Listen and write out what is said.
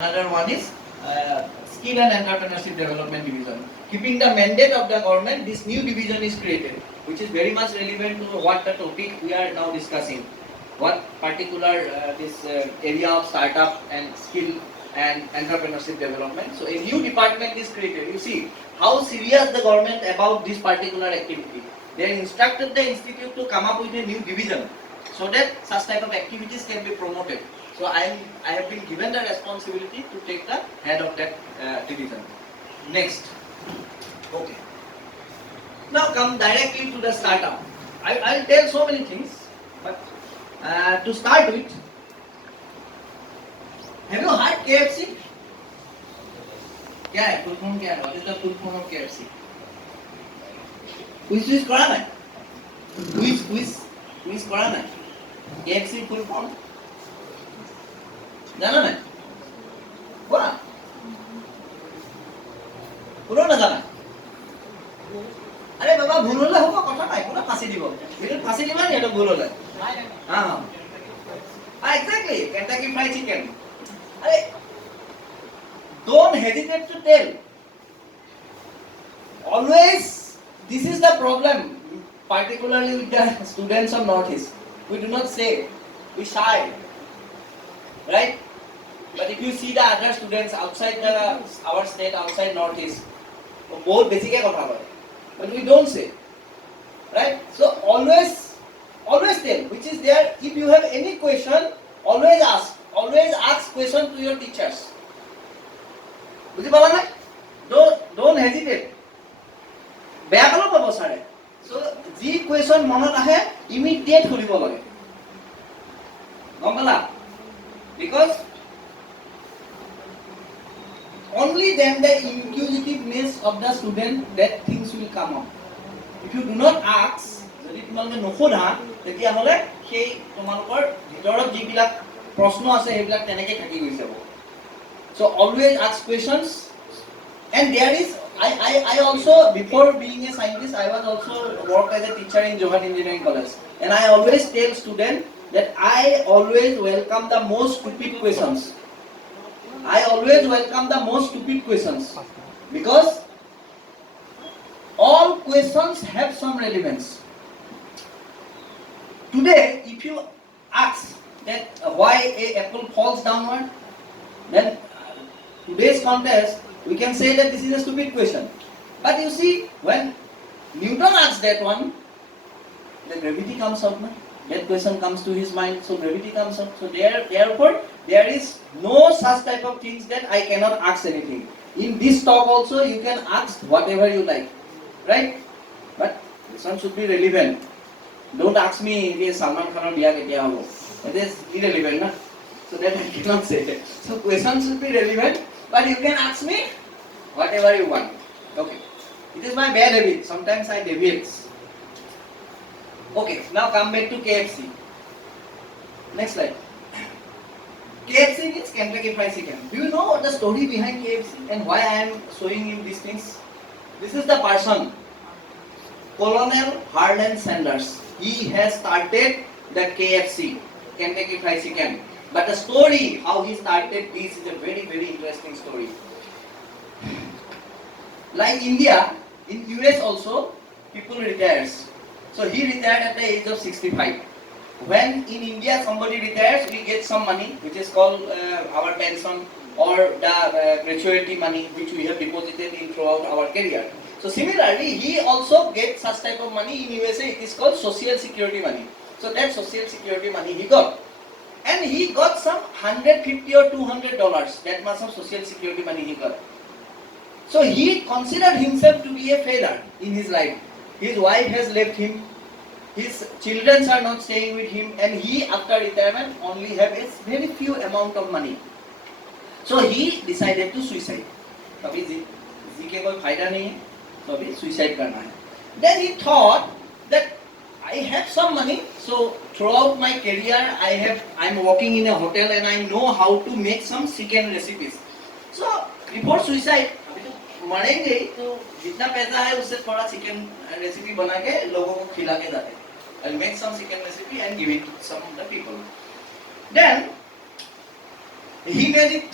Another one is Skill and Entrepreneurship Development Division. Keeping the mandate of the government, this new division is created, which is very much relevant to what the topic we are now discussing. What particular this area of startup and skill and entrepreneurship development. So a new department is created. You see how serious the government about this particular activity. They instructed the institute to come up with a new division so that such type of activities can be promoted. So I have been given the responsibility to take the head of that division. Next. Okay. Now come directly to the startup. I'll tell so many things, but to start with, have you heard KFC? क्या है? Full form क्या है? What is the full form of KFC? Quiz करा ना? Quiz करा ना? KFC full form? জানা না? কোনা? কোন না জানা? আরে বাবা ভুল হলে হ'ব কথা নাই কোনা ফাঁসি দিব বিল ফাঁসি দিবা নি এটা ভুল হলে হ্যাঁ এক্স্যাক্টলি Kentucky Fried Chicken আরে don't hesitate to tell always this is the problem particularly with the students of Northeast we do not say we shy right but if you see the other students outside our state outside Northeast बहुत basic है কথা বলে but we don't say right so always tell which is there if you have any question always ask question to your teachers বুঝি পালা না don't hesitate বেয়া কলো পাব সারে so যি question মনত আহে immediate খুলিব লাগে গম পালা because only then the inquisitiveness of the student that things will come up if you do not ask যদি তোমালোকে নখোধা তেতিয়া হলে সেই তোমালোকৰ ভিতৰত যিবিলাক প্ৰশ্ন আছে সেইবিলাক তেনেকৈ থাকি গৈ যাব so always ask questions and there is I also before being a scientist I was also worked as a teacher in Johan Engineering College and I always tell students that I always welcome the most stupid questions because all questions have some relevance. Today, if you ask that why a apple falls downward, then today's context we can say that this is a stupid question. But you see, when Newton asked that one, the gravity comes out, na? That question comes to his mind, so gravity comes out. So therefore, there is no such type of things that I cannot ask anything. In this talk also, you can ask whatever you like, right? But this one should be relevant. Don't ask me, this Salman Khan biya ketia hobo. It is irrelevant, na? So that I cannot say. So questions should be relevant, but you can ask me whatever you want. Okay. It is my bad habit. Sometimes I deviate. Okay, now come back to KFC. Next slide. KFC means Kentucky Fried Chicken. Do you know what the story behind KFC and why I am showing you these things? This is the person, Colonel Harlan Sanders. He has started the KFC, Kentucky Fried Chicken. But the story, how he started this is a very, very interesting story. Like India, in US also, people retires. So he retired at the age of 65. When in India somebody retires, we get some money, which is called our pension or the gratuity money, which we have deposited in throughout our career. So similarly, he also gets such type of money in USA. It is called Social Security money. So that Social Security money he got, and he got some $150 or $200. That much of Social Security money he got. So he considered himself to be a failure in his life. His wife has left him, his children are not staying with him, and he after retirement only have a very few amount of money. So he decided to suicide. अभी जी के कोई फायदा नहीं है, तो अभी suicide करना है. Then he thought that I have some money, so throughout my career I'm working in a hotel and I know how to make some chicken recipes. So before suicide, मरेंगे तो जितना पैसा है उससे थोड़ा चिकन रेसिपी बना के लोगों को खिला के जाते हैं. I'll make some chicken recipe and give it to some of the people. Then he made it